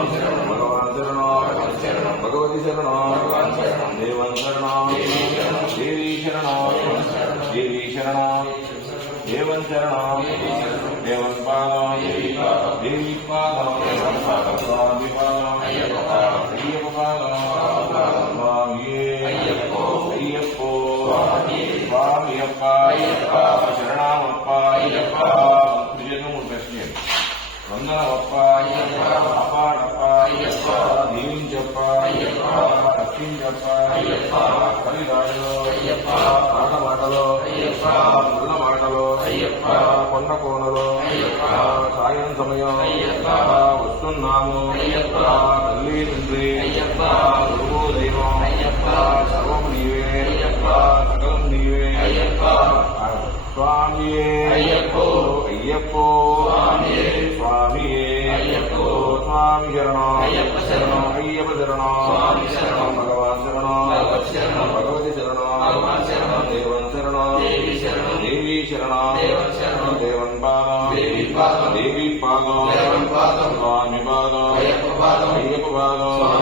भगवान् शरणं भगवती शरणं देवं शरणं देवी शरणं देवी शरणं देवं शरणं देवं पादं देवी पादं स्वामी पादं अय्यप्प पादं स्वामी अय्यप्पो स्वामीयप्प शरणमप्प प्रश्न वंदनमप्प अपाडप्प देवींचप्प लक्ष्मींचप्प कलिदाडलो आडमाटलो मुल्ल माटलो కొండ కోనలో సాయం సమయం వస్తున్నాము తల్లి తండ్రి గురువు దైవం సర్వం నీవే సకలం నీవే స్వామియే అయ్యప్పో స్వామియే స్వామి శరణం అయ్యప్ప శరణం భగవాన్ శరణం భగవతి శరణం దేవం శరణం దేవీ శరణం దేవన్ పాదం దేవి పాదం స్వామి పాదం అయ్యప్ప పాదం